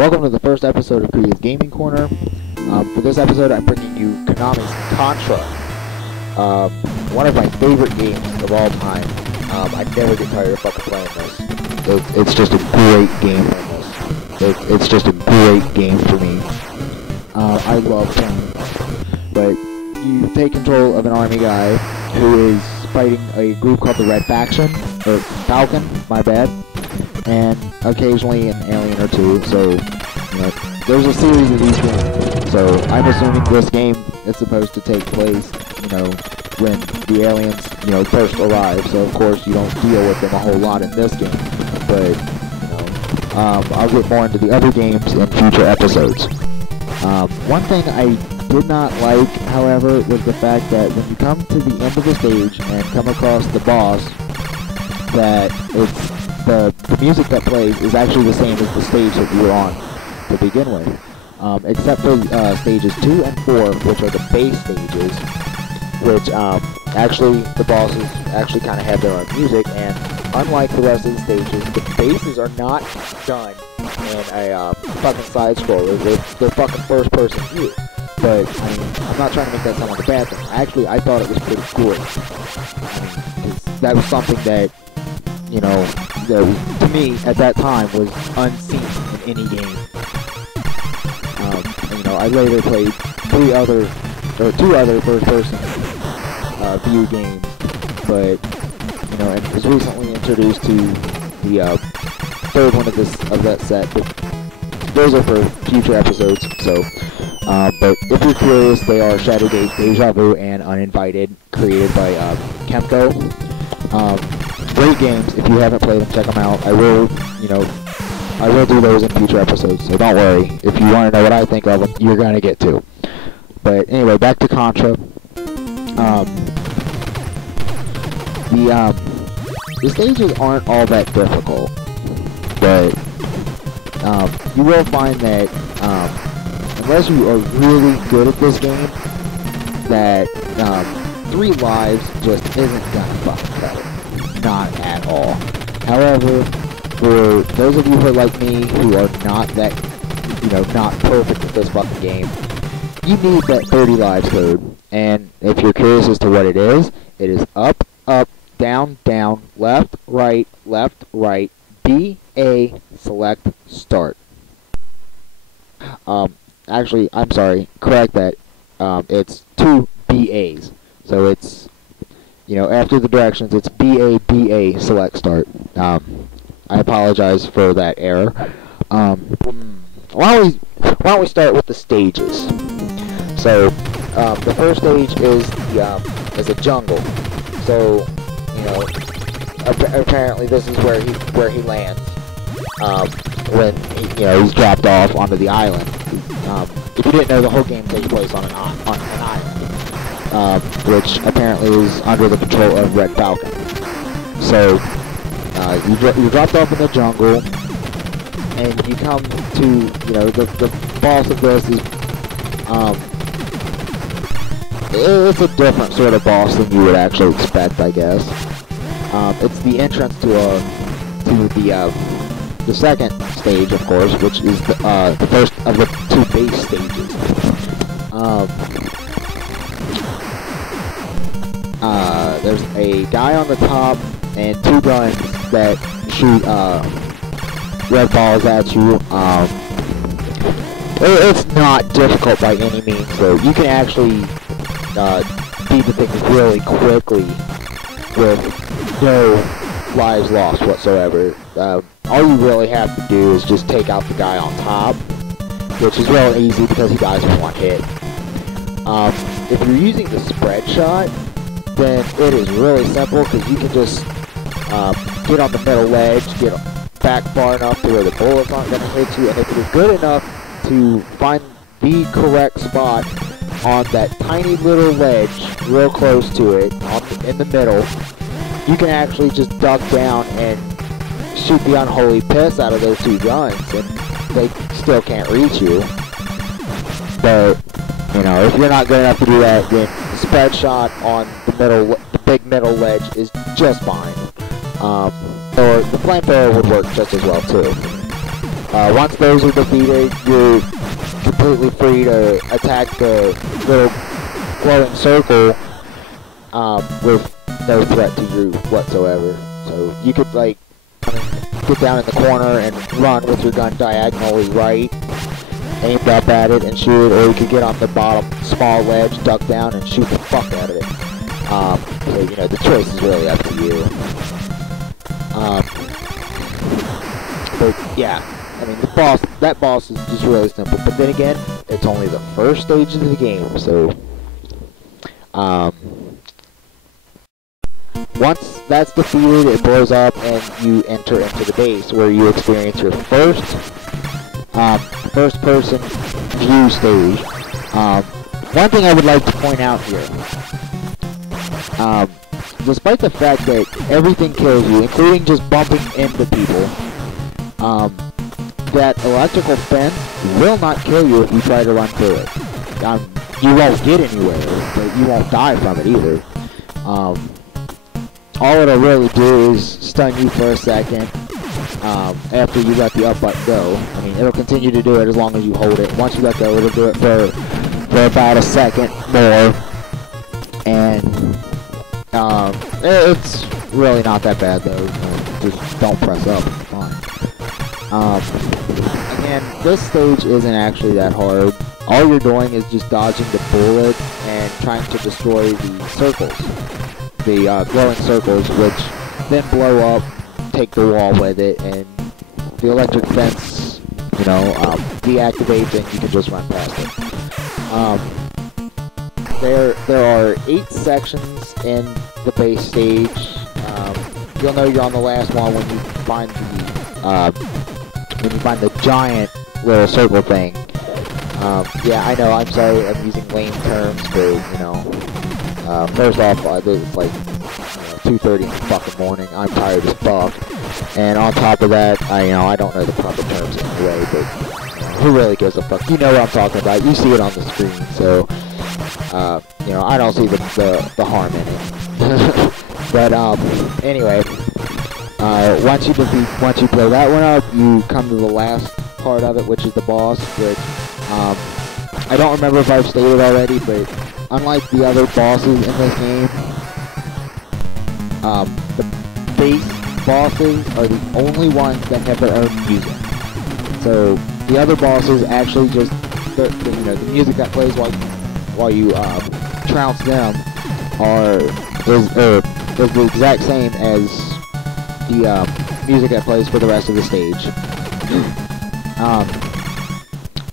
Welcome to the first episode of Kuya's Gaming Corner. For this episode, I'm bringing you Konami's Contra. One of my favorite games of all time. I never get tired of fucking playing this. It's just a great game for this. It's just a great game for me. I love playing it. But you take control of an army guy who is fighting a group called the Red Faction, or Falcon, my bad. And occasionally an alien or two, so, you know, there's a series of these games. So, I'm assuming this game is supposed to take place, you know, when the aliens, you know, first arrive. So, of course, you don't deal with them a whole lot in this game. But, you know, I'll get more into the other games in future episodes. One thing I did not like, however, was the fact that when you come to the end of the stage and come across the boss, that it's the music that plays is actually the same as the stage that you were on to begin with. Except for stages 2 and 4, which are the base stages, which actually the bosses actually kind of have their own music, and unlike the rest of the stages, the bases are not done in a fucking side-scroller. They're fucking first-person view. But, I mean, I'm not trying to make that sound like a bad thing. Actually, I thought it was pretty cool. I mean, 'cause that was something that, you know, that was, to me, at that time, was unseen in any game. You know, I later played two other first-person view games, but, you know, and was recently introduced to the third one of that set. But those are for future episodes. So, but if you're curious, they are Shadow Gate, Deja Vu, and Uninvited, created by Kemco. Great games. If you haven't played them, check them out. I will do those in future episodes, so don't worry. If you want to know what I think of them, you're going to get to. But anyway, back to Contra. The stages aren't all that difficult, but you will find that unless you are really good at this game, that 3 lives just isn't gonna fucking cut it. Not at all. However, for those of you who are like me, who are not that, you know, not perfect at this fucking game, you need that 30 lives code. And if you're curious as to what it is up, up, down, down, left, right, B, A, select, start. Actually, I'm sorry, correct that. It's 2 BAs. So it's, you know, after the directions, it's BA, select, start. I apologize for that error. Why don't we start with the stages? So, the first stage is a jungle. So, you know, apparently this is where he lands when he's dropped off onto the island. If you didn't know, the whole game takes place on an island, which apparently is under the control of Red Falcon. So you dropped off in the jungle, and you come to, you know, the boss of this is it's a different sort of boss than you would actually expect, I guess. It's the entrance to the second stage, of course, which is the first of the 2 base stages. There's a guy on the top and 2 guns that shoot red balls at you. It's not difficult by any means, though. You can actually beat the things really quickly with no lives lost whatsoever. All you really have to do is just take out the guy on top, which is real easy because he dies with 1 hit. If you're using the spread shot, then it is really simple, because you can just get on the middle ledge, get back far enough to where the bullets aren't going to hit you, and if you're good enough to find the correct spot on that tiny little ledge, real close to it, in the middle, you can actually just duck down and shoot the unholy piss out of those 2 guns, and they still can't reach you. But, you know, if you're not good enough to do that, then the spread shot on the big middle ledge is just fine. Or the flamethrower would work just as well too. Once those are defeated, you're completely free to attack the little glowing circle with no threat to you whatsoever. So you could, like, get down in the corner and run with your gun diagonally right, aimed up at it and shoot, or you could get on the bottom small ledge, duck down, and shoot the fuck out of it. So, you know, the choice is really up to you. But yeah, I mean, that boss is just really simple. But then again, it's only the first stage of the game, so once that's defeated, it blows up and you enter into the base where you experience your first-person view stage. One thing I would like to point out here, despite the fact that everything kills you, including just bumping into people, that electrical fence will not kill you if you try to run through it. You won't get anywhere, but you won't die from it either. All it'll really do is stun you for a second after you let the up button go. I mean, it'll continue to do it as long as you hold it. Once you let go, it'll do it for about a second more. And it's really not that bad, though. Just don't press up. It's fine. Again, this stage isn't actually that hard. All you're doing is just dodging the bullet and trying to destroy the circles. The glowing circles, which then blow up, take the wall with it, and the electric fence, you know, deactivates and you can just run past it. There are 8 sections in the base stage. You'll know you're on the last one when you find the giant little circle thing. Yeah, I know, I'm sorry, I'm using lame terms, but, you know, first off, it's like 2:30 in the fucking morning. I'm tired as fuck, and on top of that, I don't know the proper terms anyway. But who really gives a fuck? You know what I'm talking about. You see it on the screen, so I don't see the harm in it. But anyway, once you play that one up, you come to the last part of it, which is the boss. Which I don't remember if I've stated already, but unlike the other bosses in this game, the base bosses are the only ones that have their own music. So the other bosses actually just, the music that plays while you trounce them is the exact same as the music that plays for the rest of the stage.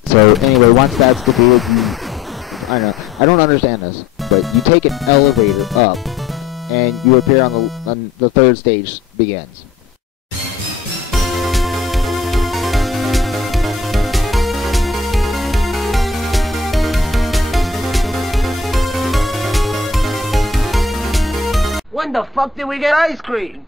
So anyway, once that's defeated, I don't understand this, but you take an elevator up, and you appear on the third stage begins. When the fuck did we get ice cream?